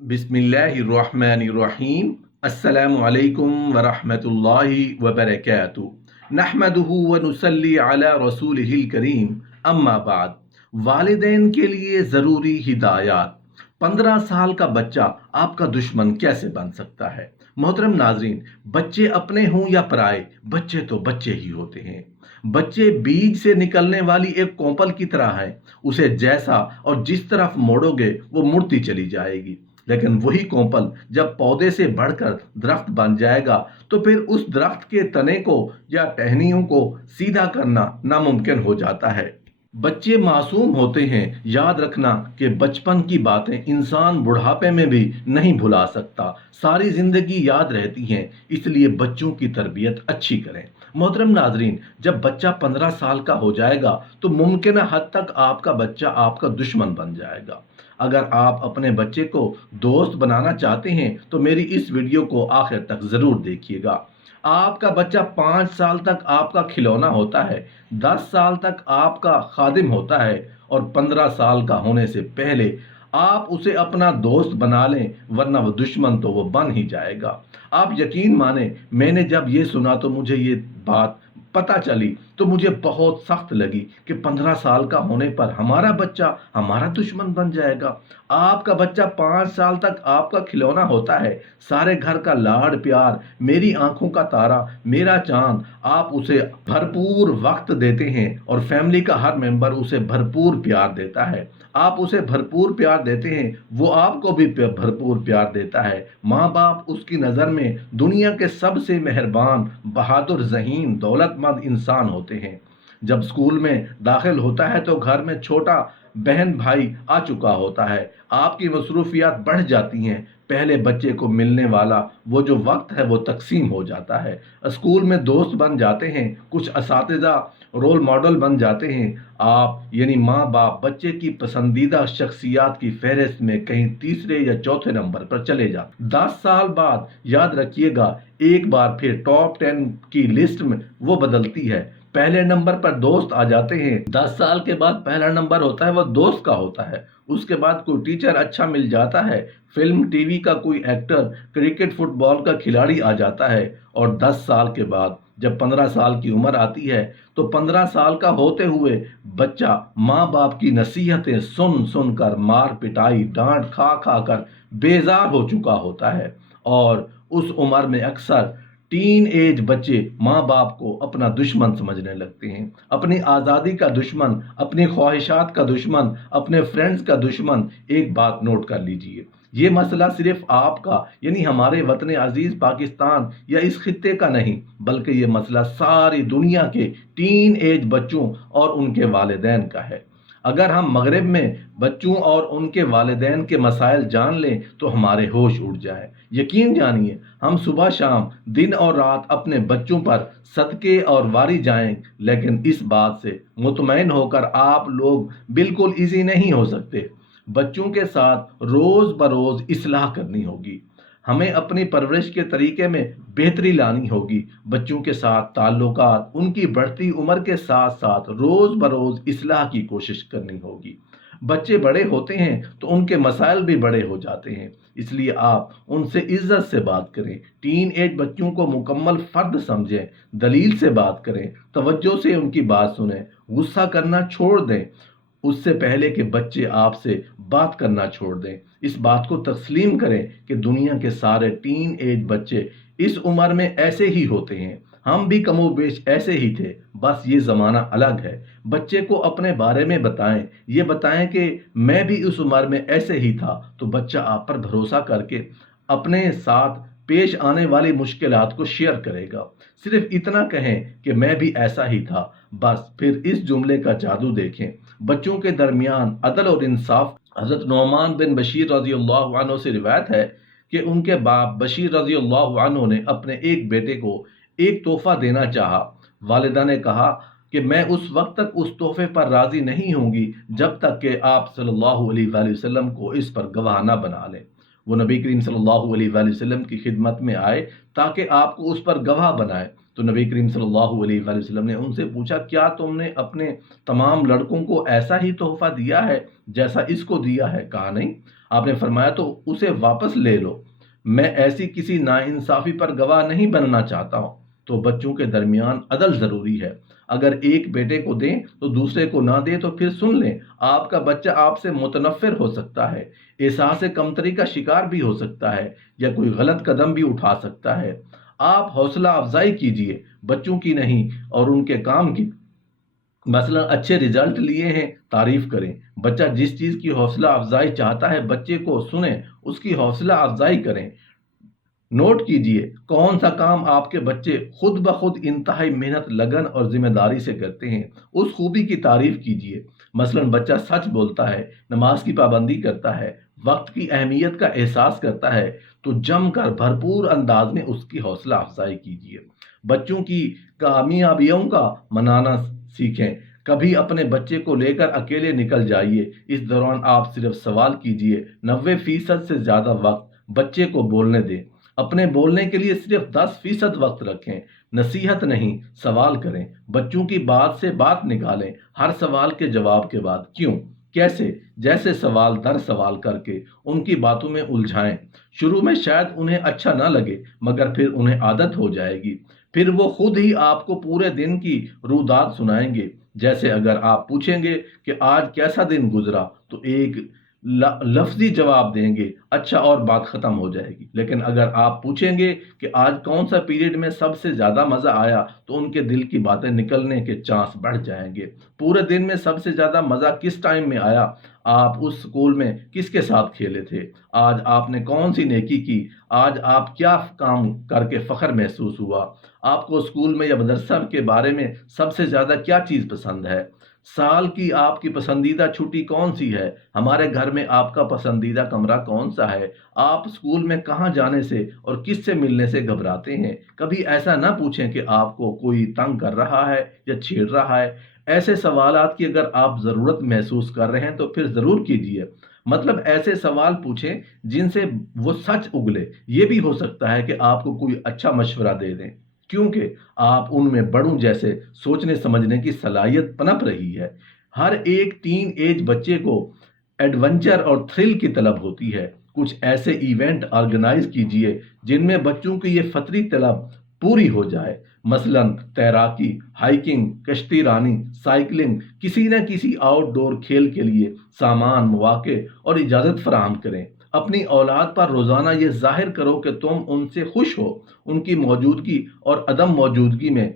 बिस्मिल्लाहिर्रहमानिर्रहीम। अस्सलामु अलैकुम वरहमतुल्लाहि वबरकातुहू। नहमदुहु व नुसल्ली अला रसूलिहिल करीम। अम्मा बाद। वालिदैन के लिए ज़रूरी हिदायत। 15 साल का बच्चा आपका दुश्मन कैसे बन सकता है? मोहतरम नाजरीन, बच्चे अपने हों या पराए, बच्चे तो बच्चे ही होते हैं। बच्चे बीज से निकलने वाली एक कोंपल की तरह है। उसे जैसा और जिस तरफ मोड़ोगे वो मुड़ती चली जाएगी। लेकिन वही कोंपल जब पौधे से बढ़कर दरख्त बन जाएगा तो फिर उस दरख्त के तने को या टहनियों को सीधा करना नामुमकिन हो जाता है। बच्चे मासूम होते हैं। याद रखना कि बचपन की बातें इंसान बुढ़ापे में भी नहीं भुला सकता, सारी जिंदगी याद रहती हैं। इसलिए बच्चों की तरबियत अच्छी करें। मोहतरम नाजरीन, जब बच्चा 15 साल का हो जाएगा तो मुमकिन हद तक आपका बच्चा आपका दुश्मन बन जाएगा। अगर आप अपने बच्चे को दोस्त बनाना चाहते हैं तो मेरी इस वीडियो को आखिर तक ज़रूर देखिएगा। आपका बच्चा 5 साल तक आपका खिलौना होता है, 10 साल तक आपका खादिम होता है और 15 साल का होने से पहले आप उसे अपना दोस्त बना लें, वरना वो दुश्मन तो वो बन ही जाएगा। आप यकीन माने, मैंने जब ये सुना तो मुझे ये बात पता चली तो मुझे बहुत सख्त लगी कि 15 साल का होने पर हमारा बच्चा हमारा दुश्मन बन जाएगा। आपका बच्चा 5 साल तक आपका खिलौना होता है, सारे घर का लाड़ प्यार, मेरी आंखों का तारा, मेरा चांद। आप उसे भरपूर वक्त देते हैं और फैमिली का हर मेंबर उसे भरपूर प्यार देता है। आप उसे भरपूर प्यार देते हैं, वो आपको भी भरपूर प्यार देता है। माँ बाप उसकी नज़र में दुनिया के सबसे मेहरबान, बहादुर, ज़हीन, दौलतमंद इंसान होते हैं। जब स्कूल में दाखिल होता है तो घर में छोटा बहन भाई आ चुका होता है। आपकी मसरूफियात बढ़ जाती हैं। पहले बच्चे को मिलने वाला वो जो वक्त है वो तकसीम हो जाता है। स्कूल में दोस्त बन जाते हैं, कुछ असातिज़ा रोल मॉडल बन जाते हैं। आप यानी माँ बाप बच्चे की पसंदीदा शख्सियात की फहरिस्त में कहीं तीसरे या चौथे नंबर पर चले जाते। 10 साल बाद याद रखिएगा, एक बार फिर टॉप 10 की लिस्ट में वो बदलती है। पहले नंबर पर दोस्त आ जाते हैं। 10 साल के बाद पहला नंबर होता है वो दोस्त का होता है। उसके बाद कोई टीचर अच्छा मिल जाता है, फिल्म टीवी का कोई एक्टर, क्रिकेट फुटबॉल का खिलाड़ी आ जाता है। और 10 साल के बाद जब 15 साल की उम्र आती है तो 15 साल का होते हुए बच्चा माँ बाप की नसीहतें सुन सुन कर, मार पिटाई डांट खा खा कर बेजार हो चुका होता है। और उस उम्र में अक्सर टीन एज बच्चे माँ बाप को अपना दुश्मन समझने लगते हैं, अपनी आज़ादी का दुश्मन, अपनी ख्वाहिशात का दुश्मन, अपने फ्रेंड्स का दुश्मन। एक बात नोट कर लीजिए, ये मसला सिर्फ आपका यानी हमारे वतन अजीज पाकिस्तान या इस खित्ते का नहीं, बल्कि ये मसला सारी दुनिया के टीन एज बच्चों और उनके वालिदैन का है। अगर हम मगरिब में बच्चों और उनके वालिदैन के मसाइल जान लें तो हमारे होश उड़ जाए। यकीन जानिए, हम सुबह शाम दिन और रात अपने बच्चों पर सदके और वारी जाएं, लेकिन इस बात से मुतमईन होकर आप लोग बिल्कुल इजी नहीं हो सकते। बच्चों के साथ रोज बरोज इस्लाह करनी होगी। हमें अपनी परवरिश के तरीके में बेहतरी लानी होगी। बच्चों के साथ ताल्लुकात उनकी बढ़ती उम्र के साथ साथ रोज बरोज इस्लाह की कोशिश करनी होगी। बच्चे बड़े होते हैं तो उनके मसाइल भी बड़े हो जाते हैं, इसलिए आप उनसे इज्जत से बात करें। टीन एज बच्चों को मुकम्मल फर्द समझें, दलील से बात करें, तवज्जो से उनकी बात सुनें, गुस्सा करना छोड़ दें उससे पहले कि बच्चे आपसे बात करना छोड़ दें। इस बात को तस्लीम करें कि दुनिया के सारे टीन एज बच्चे इस उम्र में ऐसे ही होते हैं। हम भी कमोबेश ऐसे ही थे, बस ये ज़माना अलग है। बच्चे को अपने बारे में बताएं, ये बताएं कि मैं भी उस उम्र में ऐसे ही था, तो बच्चा आप पर भरोसा करके अपने साथ पेश आने वाली मुश्किलात को शेयर करेगा। सिर्फ इतना कहें कि मैं भी ऐसा ही था, बस फिर इस जुमले का जादू देखें। बच्चों के दरमियान अदल और इंसाफ। हज़रत नौमान बिन बशीर रज़ियल्लाहु अन्हु से रिवायत है कि उनके बाप बशीर रज़ियल्लाहु अन्हु ने अपने एक बेटे को एक तोहफा देना चाहा। वालिदा ने कहा कि मैं उस वक्त तक उस तोहफे पर राजी नहीं होंगी जब तक कि आप सल्लल्लाहु अलैहि वसल्लम को इस पर गवाह ना बना लें। वो नबी करीम सल्लल्लाहु अलैहि वसल्लम की खिदमत में आए ताकि आपको उस पर गवाह बनाए। तो नबी करीम सल्लल्लाहु अलैहि वसल्लम ने उनसे पूछा, क्या तुमने अपने तमाम लड़कों को ऐसा ही तोहफा दिया है जैसा इसको दिया है? कहा नहीं। آپ نے فرمایا تو اسے واپس لے لو، میں ایسی کسی ناانصافی پر گواہ نہیں بننا چاہتا ہوں۔ تو بچوں کے درمیان عدل ضروری ہے، اگر ایک بیٹے کو دیں تو دوسرے کو نہ دیں تو پھر سن لیں، آپ کا بچہ آپ سے متنفر ہو سکتا ہے، احساس کمتری کا شکار بھی ہو سکتا ہے، یا کوئی غلط قدم بھی اٹھا سکتا ہے۔ آپ حوصلہ افزائی کیجئے، بچوں کی نہیں اور ان کے کام کی۔ مثلا اچھے رزلٹ لیے ہیں، تعریف کریں۔ بچہ جس چیز کی حوصلہ افزائی چاہتا ہے بچے کو سنیں، اس کی حوصلہ افزائی کریں۔ نوٹ کیجئے کون سا کام آپ کے بچے خود بخود انتہائی محنت، لگن اور ذمہ داری سے کرتے ہیں، اس خوبی کی تعریف کیجئے۔ مثلا بچہ سچ بولتا ہے، نماز کی پابندی کرتا ہے، وقت کی اہمیت کا احساس کرتا ہے، تو جم کر بھرپور انداز میں اس کی حوصلہ افزائی کیجئے۔ بچوں کی کامیابیوں کا منانا سیکھیں۔ کبھی اپنے بچے کو لے کر اکیلے نکل جائیے، اس دوران آپ صرف سوال کیجئے، 90% سے زیادہ وقت بچے کو بولنے دیں۔ اپنے بولنے کے لیے صرف 10% وقت رکھیں، نصیحت نہیں، سوال کریں، بچوں کی بات سے بات نکالیں، ہر سوال کے جواب کے بعد کیوں، کیسے جیسے سوال در سوال کر کے ان کی باتوں میں الجھائیں۔ شروع میں شاید انہیں اچھا نہ لگے، مگر پھر انہیں عادت ہو جائے گی، پھر وہ خود ہی آپ کو پورے دن کی رودات سنائیں گے۔ جیسے اگر آپ پوچھیں گے کہ آج کیسا دن گزرا، تو ایک لفظی جواب دیں گے، اچھا، اور بات ختم ہو جائے گی۔ لیکن اگر آپ پوچھیں گے کہ آج کون سا پیریڈ میں سب سے زیادہ مزہ آیا، تو ان کے دل کی باتیں نکلنے کے چانس بڑھ جائیں گے۔ پورے دن میں سب سے زیادہ مزہ کس ٹائم میں آیا، آپ اس سکول میں کس کے ساتھ کھیلے تھے، آج آپ نے کون سی نیکی کی، آج آپ کیا کام کر کے فخر محسوس ہوا، آپ کو سکول میں یا مدرسہ کے بارے میں سب سے زیادہ کیا چیز پسند ہے، سال کی آپ کی پسندیدہ چھٹی کون سی ہے، ہمارے گھر میں آپ کا پسندیدہ کمرہ کون سا ہے، آپ اسکول میں کہاں جانے سے اور کس سے ملنے سے گھبراتے ہیں۔ کبھی ایسا نہ پوچھیں کہ آپ کو کوئی تنگ کر رہا ہے یا چھیڑ رہا ہے۔ ایسے سوالات کی اگر آپ ضرورت محسوس کر رہے ہیں تو پھر ضرور کیجیے، مطلب ایسے سوال پوچھیں جن سے وہ سچ اگلے۔ یہ بھی ہو سکتا ہے کہ آپ کو کوئی اچھا مشورہ دے دیں، کیونکہ آپ ان میں بڑوں جیسے سوچنے سمجھنے کی صلاحیت پنپ رہی ہے۔ ہر ایک ٹین ایج بچے کو ایڈونچر اور تھرل کی طلب ہوتی ہے۔ کچھ ایسے ایونٹ آرگنائز کیجئے جن میں بچوں کی یہ فطری طلب پوری ہو جائے، مثلا تیراکی، ہائیکنگ، کشتی رانی، سائیکلنگ، کسی نہ کسی آؤٹ ڈور کھیل کے لیے سامان، مواقع اور اجازت فراہم کریں۔ اپنی اولاد پر روزانہ یہ ظاہر کرو کہ تم ان سے خوش ہو، ان کی موجودگی اور عدم موجودگی میں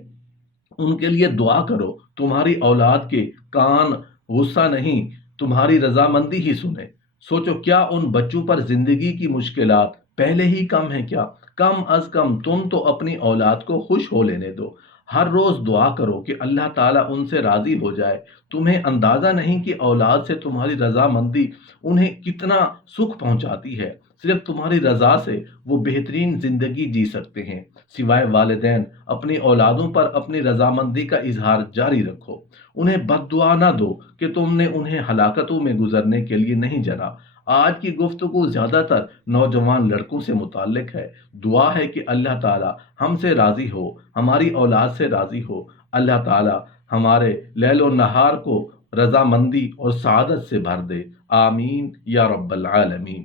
ان کے لیے دعا کرو۔ تمہاری اولاد کے کان غصہ نہیں، تمہاری رضامندی ہی سنیں۔ سوچو کیا ان بچوں پر زندگی کی مشکلات پہلے ہی کم ہیں کیا؟ کم از کم تم تو اپنی اولاد کو خوش ہو لینے دو۔ ہر روز دعا کرو کہ اللہ تعالیٰ ان سے راضی ہو جائے۔ تمہیں اندازہ نہیں کہ اولاد سے تمہاری رضامندی انہیں کتنا سکھ پہنچاتی ہے۔ صرف تمہاری رضا سے وہ بہترین زندگی جی سکتے ہیں۔ سوائے والدین، اپنی اولادوں پر اپنی رضامندی کا اظہار جاری رکھو۔ انہیں بد دعا نہ دو کہ تم نے انہیں ہلاکتوں میں گزرنے کے لیے نہیں جنا۔ آج کی گفتگو زیادہ تر نوجوان لڑکوں سے متعلق ہے۔ دعا ہے کہ اللہ تعالی ہم سے راضی ہو، ہماری اولاد سے راضی ہو۔ اللہ تعالی ہمارے لیل و نہار کو رضامندی اور سعادت سے بھر دے۔ آمین یا رب العالمین۔